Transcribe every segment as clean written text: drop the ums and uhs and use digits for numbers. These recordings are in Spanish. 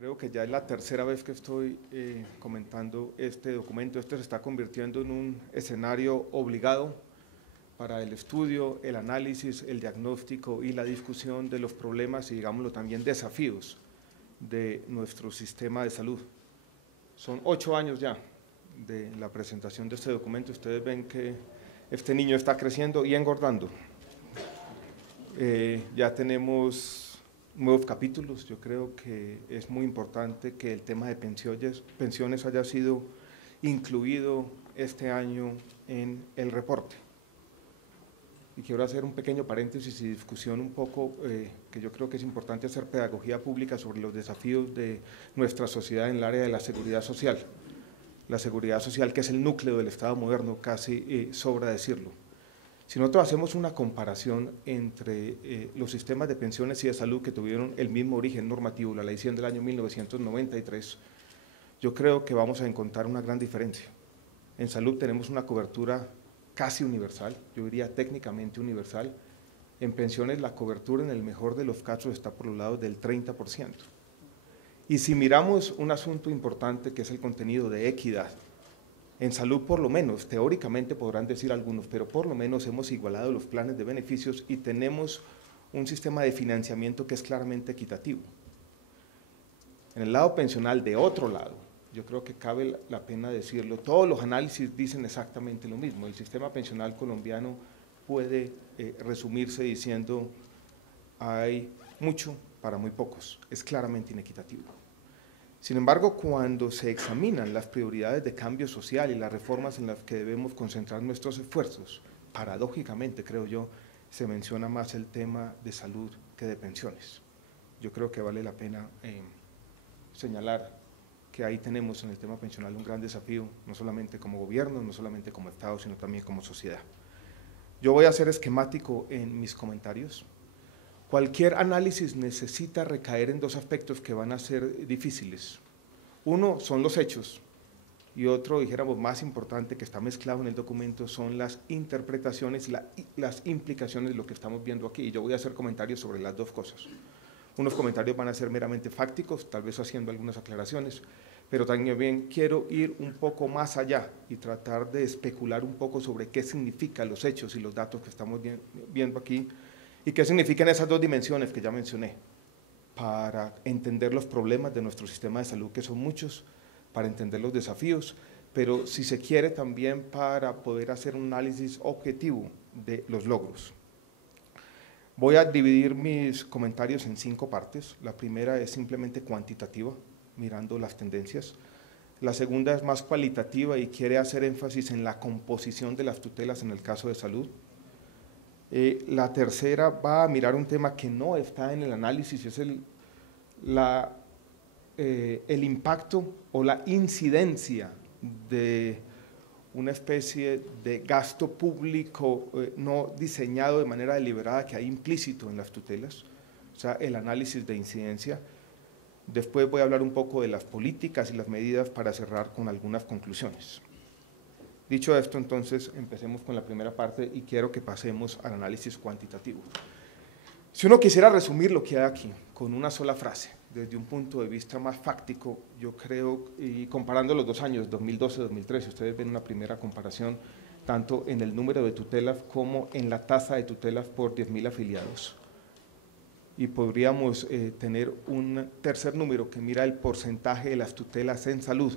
Creo que ya es la tercera vez que estoy comentando este documento. Este se está convirtiendo en un escenario obligado para el estudio, el análisis, el diagnóstico y la discusión de los problemas y, digámoslo, también desafíos de nuestro sistema de salud. Son 8 años ya de la presentación de este documento. Ustedes ven que este niño está creciendo y engordando. Ya tenemos nuevos capítulos. Yo creo que es muy importante que el tema de pensiones haya sido incluido este año en el reporte. Y quiero hacer un pequeño paréntesis y discusión un poco, que yo creo que es importante hacer pedagogía pública sobre los desafíos de nuestra sociedad en el área de la seguridad social. La seguridad social, que es el núcleo del Estado moderno, casi sobra decirlo. Si nosotros hacemos una comparación entre los sistemas de pensiones y de salud que tuvieron el mismo origen normativo, la Ley 100 del año 1993, yo creo que vamos a encontrar una gran diferencia. En salud tenemos una cobertura casi universal, yo diría técnicamente universal. En pensiones la cobertura en el mejor de los casos está por los lados del 30%. Y si miramos un asunto importante que es el contenido de equidad, en salud por lo menos, teóricamente podrán decir algunos, pero por lo menos hemos igualado los planes de beneficios y tenemos un sistema de financiamiento que es claramente equitativo. En el lado pensional, de otro lado, yo creo que cabe la pena decirlo, todos los análisis dicen exactamente lo mismo. El sistema pensional colombiano puede resumirse diciendo hay mucho para muy pocos, es claramente inequitativo. Sin embargo, cuando se examinan las prioridades de cambio social y las reformas en las que debemos concentrar nuestros esfuerzos, paradójicamente, creo yo, se menciona más el tema de salud que de pensiones. Yo creo que vale la pena señalar que ahí tenemos en el tema pensional un gran desafío, no solamente como gobierno, no solamente como Estado, sino también como sociedad. Yo voy a ser esquemático en mis comentarios. Cualquier análisis necesita recaer en dos aspectos que van a ser difíciles. Uno son los hechos y otro, dijéramos, más importante que está mezclado en el documento son las interpretaciones y las implicaciones de lo que estamos viendo aquí. Y yo voy a hacer comentarios sobre las dos cosas. Unos comentarios van a ser meramente fácticos, tal vez haciendo algunas aclaraciones, pero también quiero ir un poco más allá y tratar de especular un poco sobre qué significan los hechos y los datos que estamos viendo aquí, ¿y qué significan esas dos dimensiones que ya mencioné? Para entender los problemas de nuestro sistema de salud, que son muchos, para entender los desafíos, pero si se quiere también para poder hacer un análisis objetivo de los logros. Voy a dividir mis comentarios en 5 partes. La primera es simplemente cuantitativa, mirando las tendencias. La segunda es más cualitativa y quiere hacer énfasis en la composición de las tutelas en el caso de salud. La tercera va a mirar un tema que no está en el análisis, es el impacto o la incidencia de una especie de gasto público no diseñado de manera deliberada que hay implícito en las tutelas, o sea, el análisis de incidencia. Después voy a hablar un poco de las políticas y las medidas para cerrar con algunas conclusiones. Dicho esto, entonces, empecemos con la primera parte y quiero que pasemos al análisis cuantitativo. Si uno quisiera resumir lo que hay aquí con una sola frase, desde un punto de vista más fáctico, yo creo, y comparando los 2 años, 2012-2013, ustedes ven una primera comparación, tanto en el número de tutelas como en la tasa de tutelas por 10.000 afiliados. Y podríamos tener un tercer número que mira el porcentaje de las tutelas en salud,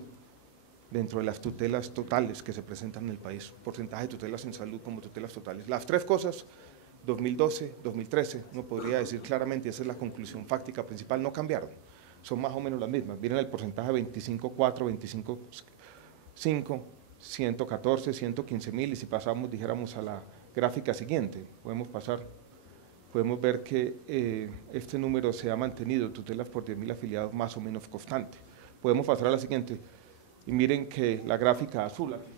dentro de las tutelas totales que se presentan en el país, porcentaje de tutelas en salud como tutelas totales. Las 3 cosas, 2012, 2013, uno podría decir claramente, y esa es la conclusión fáctica principal, no cambiaron, son más o menos las mismas. Miren el porcentaje 25.4, 25.5, 114, 115.000, y si pasamos, dijéramos, a la gráfica siguiente, podemos ver que este número se ha mantenido, tutelas por 10.000 afiliados, más o menos constante. Podemos pasar a la siguiente. Y miren que la gráfica azul aquí,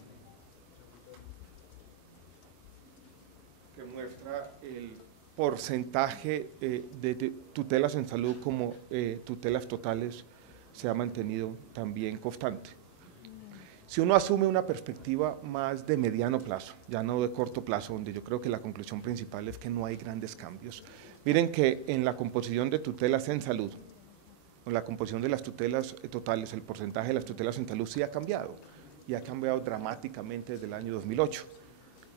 que muestra el porcentaje de tutelas en salud como tutelas totales, se ha mantenido también constante. Si uno asume una perspectiva más de mediano plazo, ya no de corto plazo, donde yo creo que la conclusión principal es que no hay grandes cambios. Miren que en la composición de tutelas en salud, con la composición de las tutelas totales, el porcentaje de las tutelas en salud sí ha cambiado, y ha cambiado dramáticamente desde el año 2008.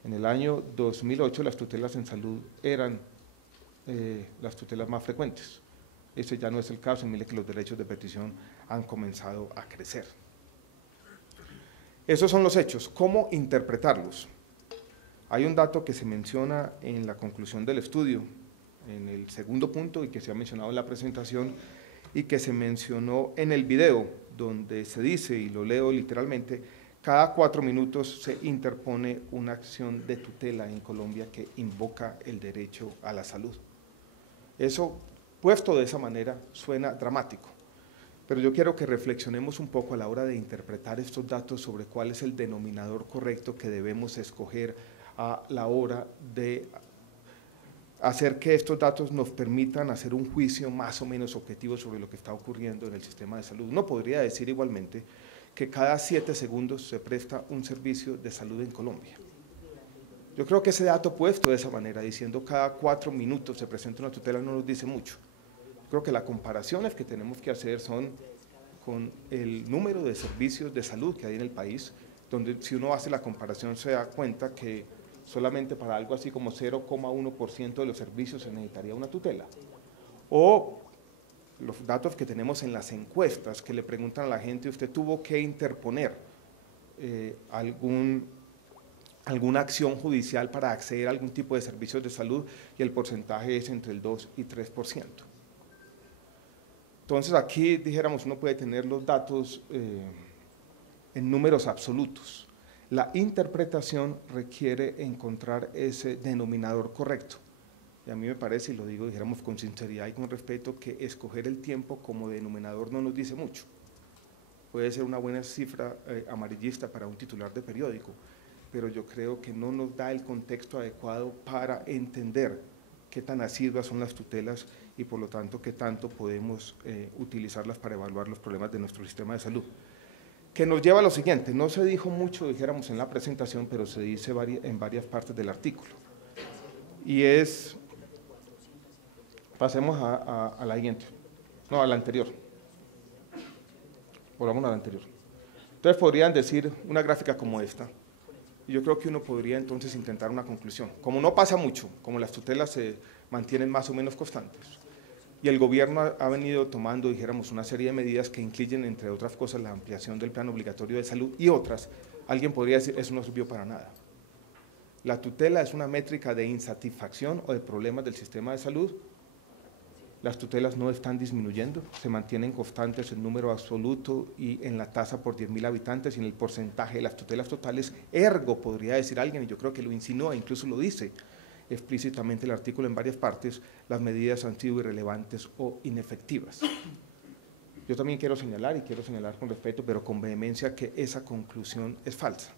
En el año 2008 las tutelas en salud eran las tutelas más frecuentes. Ese ya no es el caso, y mire que los derechos de petición han comenzado a crecer. Esos son los hechos. ¿Cómo interpretarlos? Hay un dato que se menciona en la conclusión del estudio, en el segundo punto, y que se ha mencionado en la presentación, y que se mencionó en el video, donde se dice, y lo leo literalmente: cada 4 minutos se interpone una acción de tutela en Colombia que invoca el derecho a la salud. Eso, puesto de esa manera, suena dramático, pero yo quiero que reflexionemos un poco a la hora de interpretar estos datos sobre cuál es el denominador correcto que debemos escoger a la hora de hacer que estos datos nos permitan hacer un juicio más o menos objetivo sobre lo que está ocurriendo en el sistema de salud. Uno podría decir igualmente que cada 7 segundos se presta un servicio de salud en Colombia. Yo creo que ese dato puesto de esa manera, diciendo cada 4 minutos se presenta una tutela, no nos dice mucho. Creo que las comparaciones que tenemos que hacer son con el número de servicios de salud que hay en el país, donde si uno hace la comparación se da cuenta que solamente para algo así como 0,1% de los servicios se necesitaría una tutela. O los datos que tenemos en las encuestas que le preguntan a la gente: usted tuvo que interponer alguna acción judicial para acceder a algún tipo de servicios de salud, y el porcentaje es entre el 2 y 3%. Entonces aquí, dijéramos, uno puede tener los datos en números absolutos. La interpretación requiere encontrar ese denominador correcto. Y a mí me parece, y lo digo, dijéramos, con sinceridad y con respeto, que escoger el tiempo como denominador no nos dice mucho. Puede ser una buena cifra amarillista para un titular de periódico, pero yo creo que no nos da el contexto adecuado para entender qué tan asiduas son las tutelas y, por lo tanto, qué tanto podemos utilizarlas para evaluar los problemas de nuestro sistema de salud. Que nos lleva a lo siguiente: no se dijo mucho, dijéramos, en la presentación, pero se dice en varias partes del artículo. Y es, pasemos a la siguiente, no, a la anterior. Volvamos a la anterior. Entonces podrían decir una gráfica como esta, y yo creo que uno podría entonces intentar una conclusión. Como no pasa mucho, como las tutelas se mantienen más o menos constantes, y el gobierno ha venido tomando, dijéramos, una serie de medidas que incluyen, entre otras cosas, la ampliación del plan obligatorio de salud y otras, alguien podría decir: eso no sirvió para nada. La tutela es una métrica de insatisfacción o de problemas del sistema de salud. Las tutelas no están disminuyendo, se mantienen constantes en número absoluto y en la tasa por 10.000 habitantes y en el porcentaje de las tutelas totales. Ergo, podría decir alguien, y yo creo que lo insinúa, incluso lo dice explícitamente el artículo en varias partes: las medidas han sido irrelevantes o inefectivas. Yo también quiero señalar, y quiero señalar con respeto, pero con vehemencia, que esa conclusión es falsa.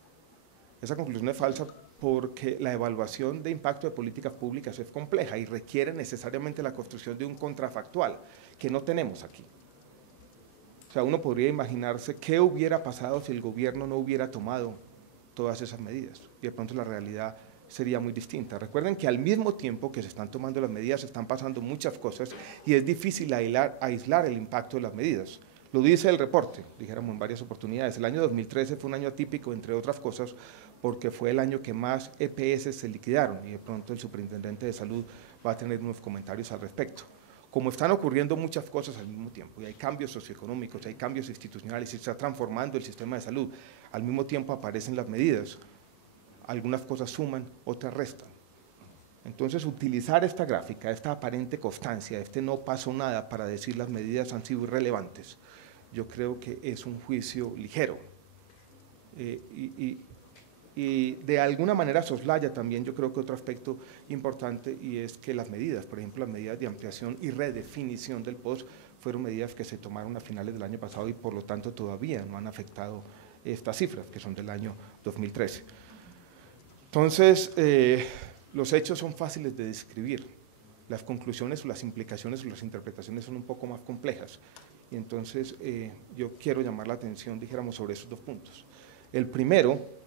Esa conclusión es falsa porque la evaluación de impacto de políticas públicas es compleja y requiere necesariamente la construcción de un contrafactual que no tenemos aquí. O sea, uno podría imaginarse qué hubiera pasado si el gobierno no hubiera tomado todas esas medidas, y de pronto la realidad sería muy distinta. Recuerden que al mismo tiempo que se están tomando las medidas, están pasando muchas cosas y es difícil aislar el impacto de las medidas. Lo dice el reporte, dijéramos en varias oportunidades. El año 2013 fue un año atípico, entre otras cosas, porque fue el año que más EPS se liquidaron, y de pronto el superintendente de salud va a tener unos comentarios al respecto. Como están ocurriendo muchas cosas al mismo tiempo, y hay cambios socioeconómicos, hay cambios institucionales, y se está transformando el sistema de salud, al mismo tiempo aparecen las medidas. Algunas cosas suman, otras restan. Entonces, utilizar esta gráfica, esta aparente constancia, este no pasó nada para decir las medidas han sido irrelevantes, yo creo que es un juicio ligero. Y de alguna manera soslaya también, yo creo que otro aspecto importante, y es que las medidas, por ejemplo, las medidas de ampliación y redefinición del POS, fueron medidas que se tomaron a finales del año pasado y por lo tanto todavía no han afectado estas cifras, que son del año 2013. Entonces, los hechos son fáciles de describir, las conclusiones o las implicaciones o las interpretaciones son un poco más complejas, y entonces yo quiero llamar la atención, dijéramos, sobre esos 2 puntos. El primero,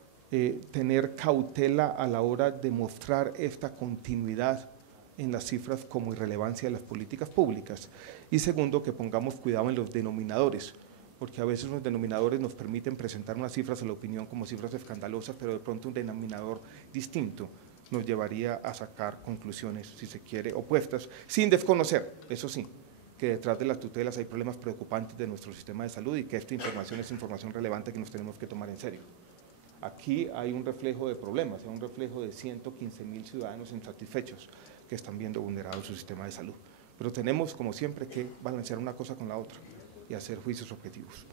tener cautela a la hora de mostrar esta continuidad en las cifras como irrelevancia de las políticas públicas. Y segundo, que pongamos cuidado en los denominadores, porque a veces los denominadores nos permiten presentar unas cifras a la opinión como cifras escandalosas, pero de pronto un denominador distinto nos llevaría a sacar conclusiones, si se quiere, opuestas, sin desconocer, eso sí, que detrás de las tutelas hay problemas preocupantes de nuestro sistema de salud y que esta información es información relevante que nos tenemos que tomar en serio. Aquí hay un reflejo de problemas, hay un reflejo de 115.000 ciudadanos insatisfechos que están viendo vulnerado su sistema de salud. Pero tenemos, como siempre, que balancear una cosa con la otra y hacer juicios objetivos.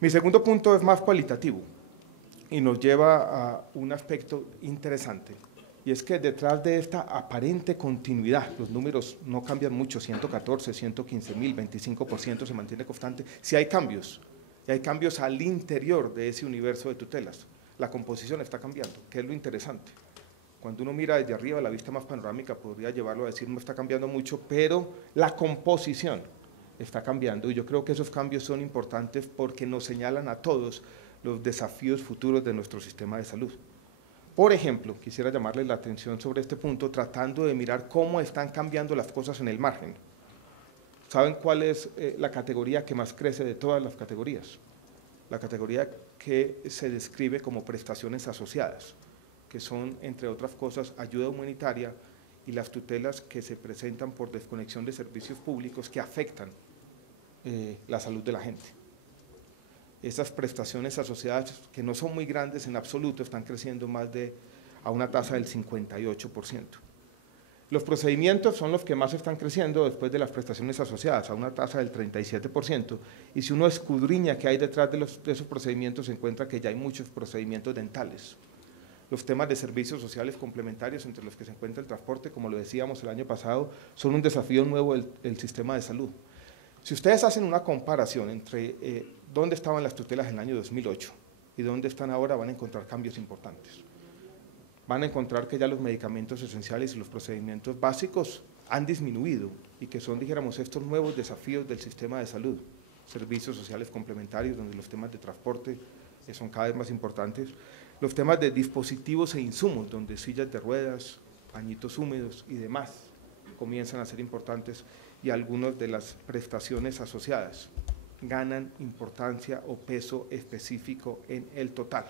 Mi segundo punto es más cualitativo y nos lleva a un aspecto interesante, y es que detrás de esta aparente continuidad, los números no cambian mucho, 114, 115.000, 25% se mantiene constante, si hay cambios, y hay cambios al interior de ese universo de tutelas, la composición está cambiando, que es lo interesante. Cuando uno mira desde arriba, la vista más panorámica podría llevarlo a decir no está cambiando mucho, pero la composición está cambiando, y yo creo que esos cambios son importantes porque nos señalan a todos los desafíos futuros de nuestro sistema de salud. Por ejemplo, quisiera llamarles la atención sobre este punto, tratando de mirar cómo están cambiando las cosas en el margen. ¿Saben cuál es la categoría que más crece de todas las categorías? La categoría que se describe como prestaciones asociadas, que son, entre otras cosas, ayuda humanitaria y las tutelas que se presentan por desconexión de servicios públicos que afectan la salud de la gente. Esas prestaciones asociadas, que no son muy grandes en absoluto, están creciendo a una tasa del 58%. Los procedimientos son los que más están creciendo después de las prestaciones asociadas, a una tasa del 37%, y si uno escudriña qué hay detrás de esos procedimientos, se encuentra que ya hay muchos procedimientos dentales. Los temas de servicios sociales complementarios, entre los que se encuentra el transporte, como lo decíamos el año pasado, son un desafío nuevo del sistema de salud. Si ustedes hacen una comparación entre dónde estaban las tutelas en el año 2008 y dónde están ahora, van a encontrar cambios importantes. Van a encontrar que ya los medicamentos esenciales y los procedimientos básicos han disminuido y que son, dijéramos, estos nuevos desafíos del sistema de salud. Servicios sociales complementarios, donde los temas de transporte son cada vez más importantes. Los temas de dispositivos e insumos, donde sillas de ruedas, pañitos húmedos y demás comienzan a ser importantes, y algunas de las prestaciones asociadas ganan importancia o peso específico en el total.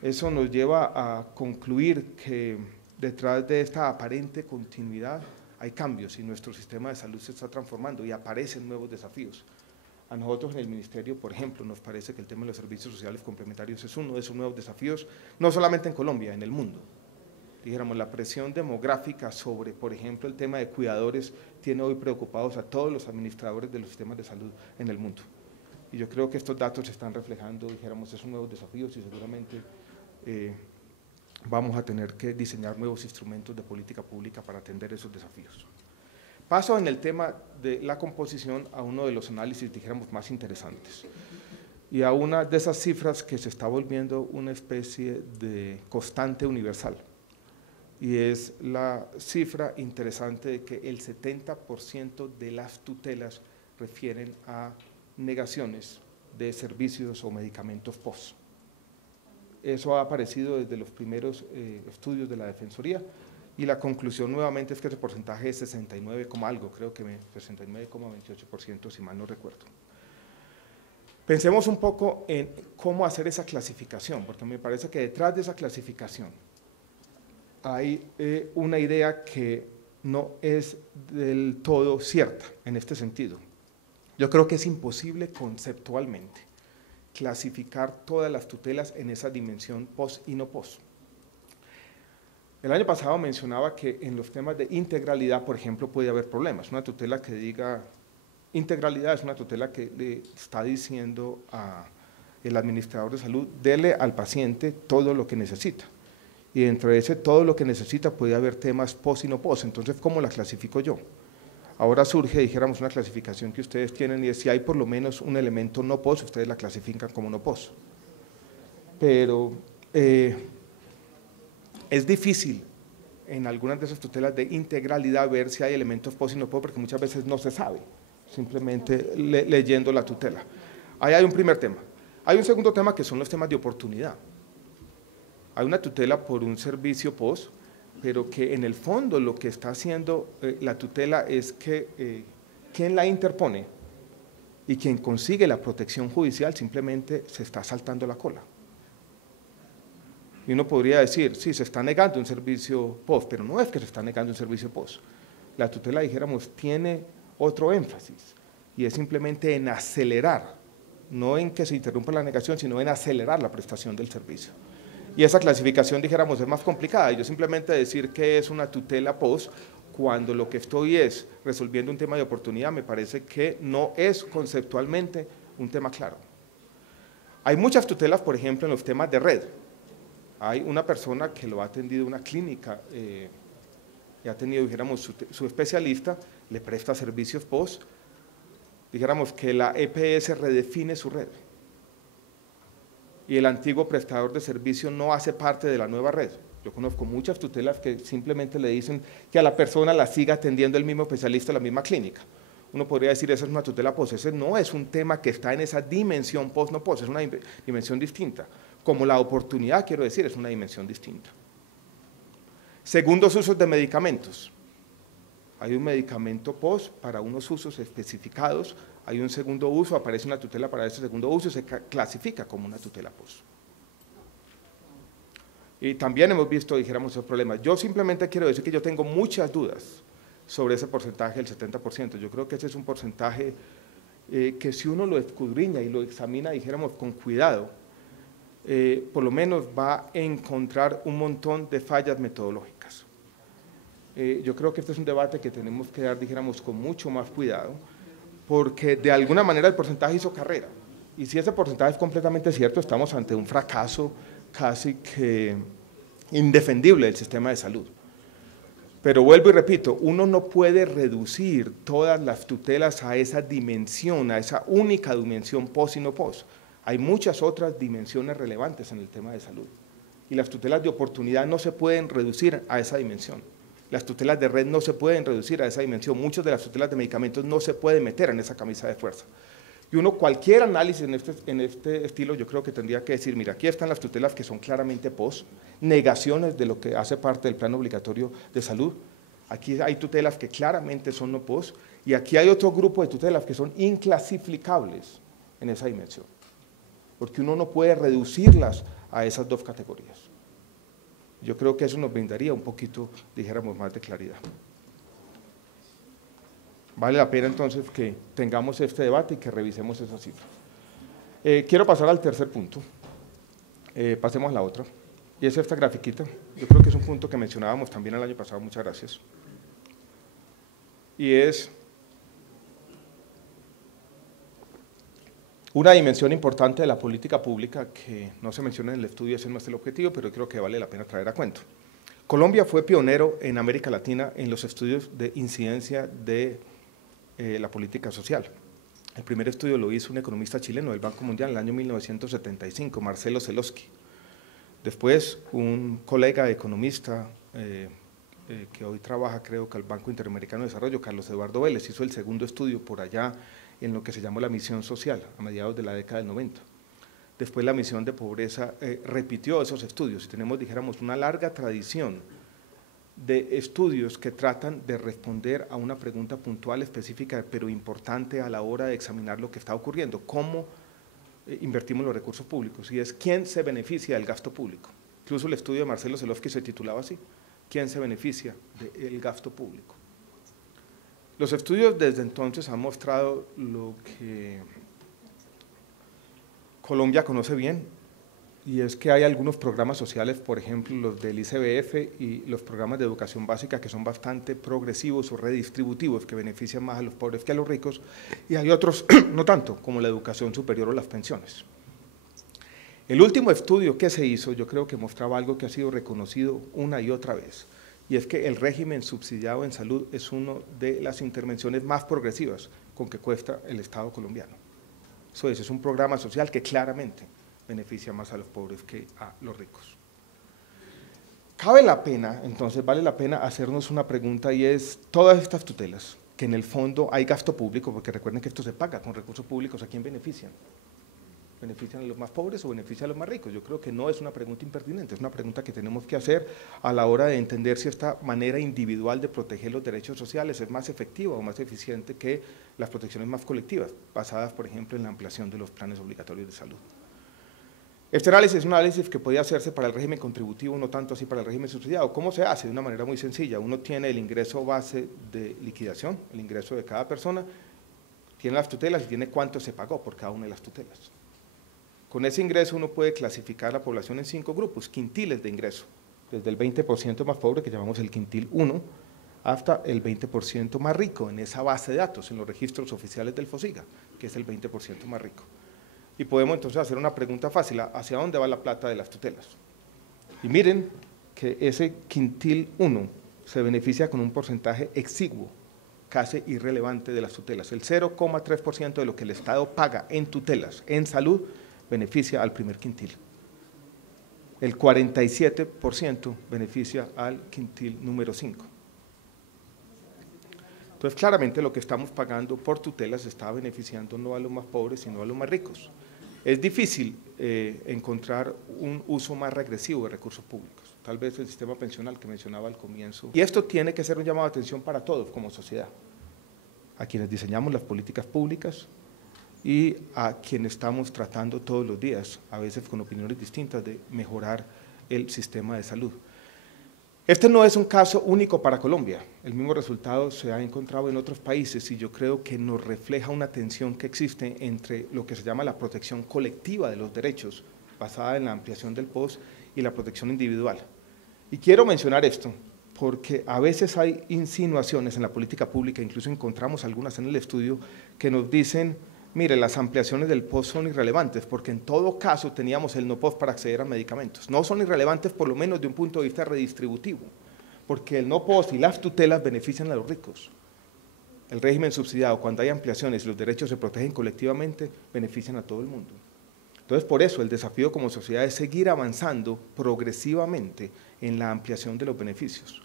Eso nos lleva a concluir que detrás de esta aparente continuidad hay cambios y nuestro sistema de salud se está transformando y aparecen nuevos desafíos. A nosotros en el Ministerio, por ejemplo, nos parece que el tema de los servicios sociales complementarios es uno de esos nuevos desafíos, no solamente en Colombia, en el mundo. Dijéramos, la presión demográfica sobre, por ejemplo, el tema de cuidadores tiene hoy preocupados a todos los administradores de los sistemas de salud en el mundo. Y yo creo que estos datos se están reflejando, dijéramos, esos nuevos desafíos y seguramente vamos a tener que diseñar nuevos instrumentos de política pública para atender esos desafíos. Paso en el tema de la composición a uno de los análisis, dijéramos, más interesantes y a una de esas cifras que se está volviendo una especie de constante universal. Y es la cifra interesante de que el 70% de las tutelas refieren a negaciones de servicios o medicamentos POS. Eso ha aparecido desde los primeros estudios de la Defensoría y la conclusión nuevamente es que ese porcentaje es 69, algo, creo que 69,28% si mal no recuerdo. Pensemos un poco en cómo hacer esa clasificación, porque me parece que detrás de esa clasificación hay una idea que no es del todo cierta en este sentido. Yo creo que es imposible conceptualmente clasificar todas las tutelas en esa dimensión POS y no POS. El año pasado mencionaba que en los temas de integralidad, por ejemplo, puede haber problemas. Una tutela que diga integralidad es una tutela que le está diciendo al administrador de salud, dele al paciente todo lo que necesita. Y dentro de ese todo lo que necesita puede haber temas POS y no POS. Entonces, ¿cómo la clasifico yo? Ahora surge, dijéramos, una clasificación que ustedes tienen y es si hay por lo menos un elemento no POS, ustedes la clasifican como no POS. Pero es difícil en algunas de esas tutelas de integralidad ver si hay elementos POS y no POS porque muchas veces no se sabe, simplemente leyendo la tutela. Ahí hay un primer tema. Hay un segundo tema que son los temas de oportunidad. Hay una tutela por un servicio POS pero que en el fondo lo que está haciendo la tutela es que quien la interpone y quien consigue la protección judicial simplemente se está saltando la cola. Y uno podría decir, sí, se está negando un servicio POS, pero no es que se está negando un servicio POS. La tutela, dijéramos, tiene otro énfasis, y es simplemente en acelerar, no en que se interrumpa la negación, sino en acelerar la prestación del servicio. Y esa clasificación, dijéramos, es más complicada. Yo simplemente decir que es una tutela POS, cuando lo que estoy es resolviendo un tema de oportunidad, me parece que no es conceptualmente un tema claro. Hay muchas tutelas, por ejemplo, en los temas de red. Hay una persona que lo ha atendido en una clínica y ha tenido, dijéramos, su especialista, le presta servicios POS, dijéramos que la EPS redefine su red y el antiguo prestador de servicio no hace parte de la nueva red. Yo conozco muchas tutelas que simplemente le dicen que a la persona la siga atendiendo el mismo especialista en la misma clínica. Uno podría decir, esa es una tutela POS, ese no es un tema que está en esa dimensión POS, no POS, es una dimensión distinta. Como la oportunidad, quiero decir, es una dimensión distinta. Segundos usos de medicamentos. Hay un medicamento POS para unos usos especificados, hay un segundo uso, aparece una tutela para ese segundo uso, se clasifica como una tutela POS. Y también hemos visto, dijéramos, esos problemas. Yo simplemente quiero decir que yo tengo muchas dudas sobre ese porcentaje del 70%. Yo creo que ese es un porcentaje que si uno lo escudriña y lo examina, dijéramos, con cuidado, por lo menos va a encontrar un montón de fallas metodológicas. Yo creo que este es un debate que tenemos que dar, dijéramos, con mucho más cuidado, porque de alguna manera el porcentaje hizo carrera. Y si ese porcentaje es completamente cierto, estamos ante un fracaso casi que indefendible del sistema de salud. Pero vuelvo y repito, uno no puede reducir todas las tutelas a esa dimensión, a esa única dimensión POS y no POS. Hay muchas otras dimensiones relevantes en el tema de salud. Y las tutelas de oportunidad no se pueden reducir a esa dimensión. Las tutelas de red no se pueden reducir a esa dimensión. Muchas de las tutelas de medicamentos no se pueden meter en esa camisa de fuerza. Y uno, cualquier análisis en este estilo, yo creo que tendría que decir, mira, aquí están las tutelas que son claramente POS, negaciones de lo que hace parte del plan obligatorio de salud. Aquí hay tutelas que claramente son no POS, y aquí hay otro grupo de tutelas que son inclasificables en esa dimensión, porque uno no puede reducirlas a esas dos categorías. Yo creo que eso nos brindaría un poquito, dijéramos, más de claridad. Vale la pena entonces que tengamos este debate y que revisemos esas cifras. Quiero pasar al tercer punto. Pasemos a la otra. Y es esta grafiquita. Yo creo que es un punto que mencionábamos también el año pasado. Muchas gracias. Y es una dimensión importante de la política pública que no se menciona en el estudio, ese no es el objetivo, pero creo que vale la pena traer a cuento. Colombia fue pionero en América Latina en los estudios de incidencia de la política social. El primer estudio lo hizo un economista chileno del Banco Mundial en el año 1975, Marcelo Zelosky. Después, un colega economista que hoy trabaja, creo que al Banco Interamericano de Desarrollo, Carlos Eduardo Vélez, hizo el segundo estudio por allá en lo que se llamó la misión social, a mediados de la década del 90. Después la misión de pobreza repitió esos estudios y tenemos, dijéramos, una larga tradición de estudios que tratan de responder a una pregunta puntual, específica, pero importante a la hora de examinar lo que está ocurriendo, cómo invertimos los recursos públicos, y es quién se beneficia del gasto público. Incluso el estudio de Marcelo Zelosky se titulaba así, ¿quién se beneficia del gasto público? Los estudios desde entonces han mostrado lo que Colombia conoce bien, y es que hay algunos programas sociales, por ejemplo, los del ICBF y los programas de educación básica que son bastante progresivos o redistributivos, que benefician más a los pobres que a los ricos, y hay otros no tanto, como la educación superior o las pensiones. El último estudio que se hizo, yo creo que mostraba algo que ha sido reconocido una y otra vez, y es que el régimen subsidiado en salud es una de las intervenciones más progresivas con que cuesta el Estado colombiano. Eso es un programa social que claramente beneficia más a los pobres que a los ricos. Cabe la pena, entonces vale la pena hacernos una pregunta, y es, todas estas tutelas, que en el fondo hay gasto público, porque recuerden que esto se paga con recursos públicos, ¿a quién benefician? ¿Benefician a los más pobres o benefician a los más ricos? Yo creo que no es una pregunta impertinente, es una pregunta que tenemos que hacer a la hora de entender si esta manera individual de proteger los derechos sociales es más efectiva o más eficiente que las protecciones más colectivas, basadas, por ejemplo, en la ampliación de los planes obligatorios de salud. Este análisis es un análisis que podía hacerse para el régimen contributivo, no tanto así para el régimen subsidiado. ¿Cómo se hace? De una manera muy sencilla. Uno tiene el ingreso base de liquidación, el ingreso de cada persona, tiene las tutelas y tiene cuánto se pagó por cada una de las tutelas. Con ese ingreso uno puede clasificar la población en 5 grupos, quintiles de ingreso, desde el 20% más pobre, que llamamos el quintil 1, hasta el 20% más rico en esa base de datos, en los registros oficiales del FOSIGA, que es el 20% más rico. Y podemos entonces hacer una pregunta fácil, ¿hacia dónde va la plata de las tutelas? Y miren que ese quintil 1 se beneficia con un porcentaje exiguo, casi irrelevante de las tutelas. El 0,3% de lo que el Estado paga en tutelas, en salud, beneficia al primer quintil. El 47% beneficia al quintil número 5. Entonces, claramente lo que estamos pagando por tutelas está beneficiando no a los más pobres, sino a los más ricos. Es difícil encontrar un uso más regresivo de recursos públicos, tal vez el sistema pensional que mencionaba al comienzo. Y esto tiene que ser un llamado de atención para todos como sociedad, a quienes diseñamos las políticas públicas y a quienes estamos tratando todos los días, a veces con opiniones distintas, de mejorar el sistema de salud. Este no es un caso único para Colombia, el mismo resultado se ha encontrado en otros países y yo creo que nos refleja una tensión que existe entre lo que se llama la protección colectiva de los derechos, basada en la ampliación del POS, y la protección individual. Y quiero mencionar esto, porque a veces hay insinuaciones en la política pública, incluso encontramos algunas en el estudio, que nos dicen, mire, las ampliaciones del POS son irrelevantes, porque en todo caso teníamos el no POS para acceder a medicamentos. No son irrelevantes por lo menos de un punto de vista redistributivo, porque el no POS y las tutelas benefician a los ricos. El régimen subsidiado, cuando hay ampliaciones y los derechos se protegen colectivamente, benefician a todo el mundo. Entonces, por eso el desafío como sociedad es seguir avanzando progresivamente en la ampliación de los beneficios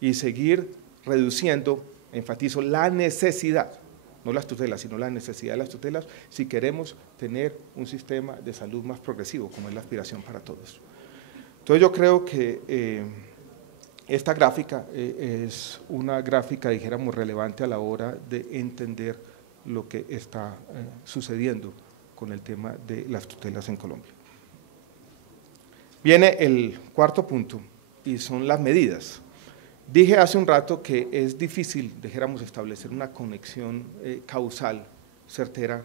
y seguir reduciendo, enfatizo, la necesidad, no las tutelas, sino la necesidad de las tutelas, si queremos tener un sistema de salud más progresivo, como es la aspiración para todos. Entonces yo creo que esta gráfica es una gráfica, dijéramos, relevante a la hora de entender lo que está sucediendo con el tema de las tutelas en Colombia. Viene el cuarto punto, y son las medidas. Dije hace un rato que es difícil, dijéramos, establecer una conexión causal certera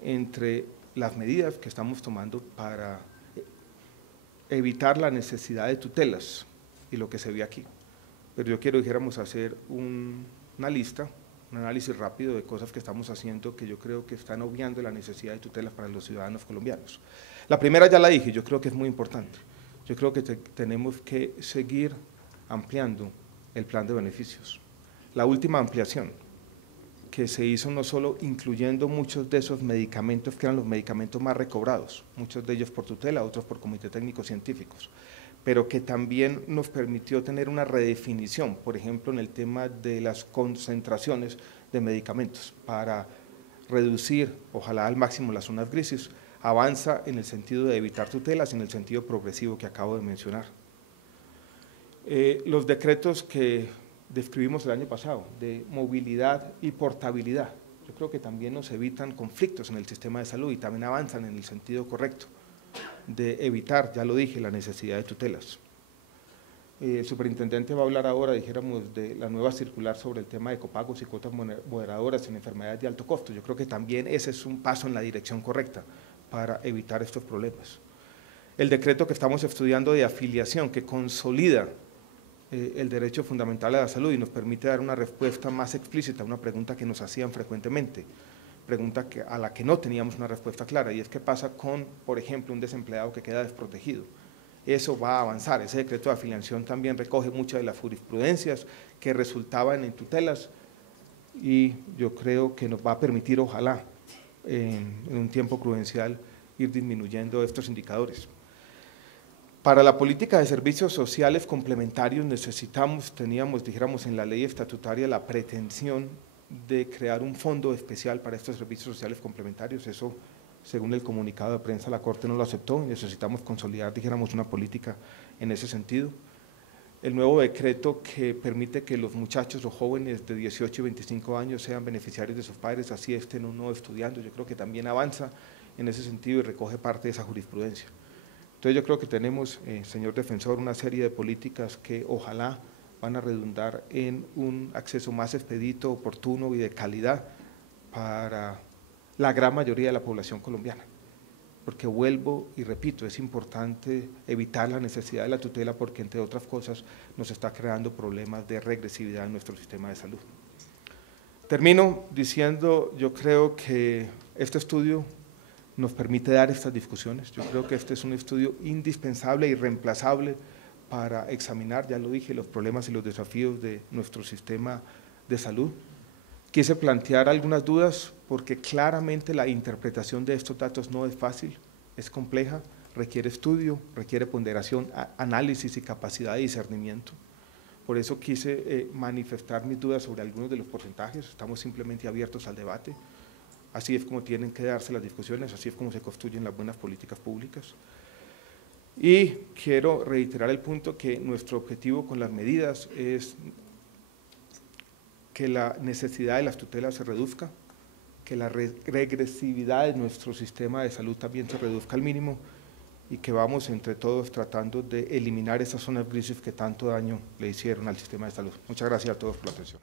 entre las medidas que estamos tomando para evitar la necesidad de tutelas y lo que se ve aquí. Pero yo quiero, dijéramos, hacer una lista, un análisis rápido de cosas que estamos haciendo que yo creo que están obviando la necesidad de tutelas para los ciudadanos colombianos. La primera ya la dije, yo creo que es muy importante. Yo creo que tenemos que seguir ampliando el plan de beneficios. La última ampliación que se hizo no solo incluyendo muchos de esos medicamentos que eran los medicamentos más recobrados, muchos de ellos por tutela, otros por comité técnicos científicos, pero que también nos permitió tener una redefinición, por ejemplo, en el tema de las concentraciones de medicamentos para reducir, ojalá al máximo, las zonas grises, avanza en el sentido de evitar tutelas, en el sentido progresivo que acabo de mencionar. Los decretos que describimos el año pasado, de movilidad y portabilidad, yo creo que también nos evitan conflictos en el sistema de salud y también avanzan en el sentido correcto de evitar, ya lo dije, la necesidad de tutelas. El superintendente va a hablar ahora, dijéramos, de la nueva circular sobre el tema de copagos y cuotas moderadoras en enfermedades de alto costo. Yo creo que también ese es un paso en la dirección correcta para evitar estos problemas. El decreto que estamos estudiando de afiliación, que consolida el derecho fundamental a la salud y nos permite dar una respuesta más explícita a una pregunta que nos hacían frecuentemente, pregunta a la que no teníamos una respuesta clara, y es qué pasa con, por ejemplo, un desempleado que queda desprotegido. Eso va a avanzar, ese decreto de afiliación también recoge muchas de las jurisprudencias que resultaban en tutelas y yo creo que nos va a permitir, ojalá, en un tiempo prudencial, ir disminuyendo estos indicadores. Para la política de servicios sociales complementarios teníamos, dijéramos, en la ley estatutaria la pretensión de crear un fondo especial para estos servicios sociales complementarios. Eso Según el comunicado de prensa, la Corte no lo aceptó y necesitamos consolidar, dijéramos, una política en ese sentido. El nuevo decreto que permite que los muchachos o jóvenes de 18 y 25 años sean beneficiarios de sus padres, así estén o no estudiando, yo creo que también avanza en ese sentido y recoge parte de esa jurisprudencia. Entonces yo creo que tenemos, señor defensor, una serie de políticas que ojalá van a redundar en un acceso más expedito, oportuno y de calidad para la gran mayoría de la población colombiana. Porque vuelvo y repito, es importante evitar la necesidad de la tutela porque, entre otras cosas, nos está creando problemas de regresividad en nuestro sistema de salud. Termino diciendo, yo creo que este estudio nos permite dar estas discusiones. Yo creo que este es un estudio indispensable y irreemplazable para examinar, ya lo dije, los problemas y los desafíos de nuestro sistema de salud. Quise plantear algunas dudas porque claramente la interpretación de estos datos no es fácil, es compleja, requiere estudio, requiere ponderación, análisis y capacidad de discernimiento. Por eso quise manifestar mis dudas sobre algunos de los porcentajes, estamos simplemente abiertos al debate. Así es como tienen que darse las discusiones, así es como se construyen las buenas políticas públicas. Y quiero reiterar el punto que nuestro objetivo con las medidas es que la necesidad de las tutelas se reduzca, que la regresividad de nuestro sistema de salud también se reduzca al mínimo y que vamos entre todos tratando de eliminar esas zonas grises que tanto daño le hicieron al sistema de salud. Muchas gracias a todos por la atención.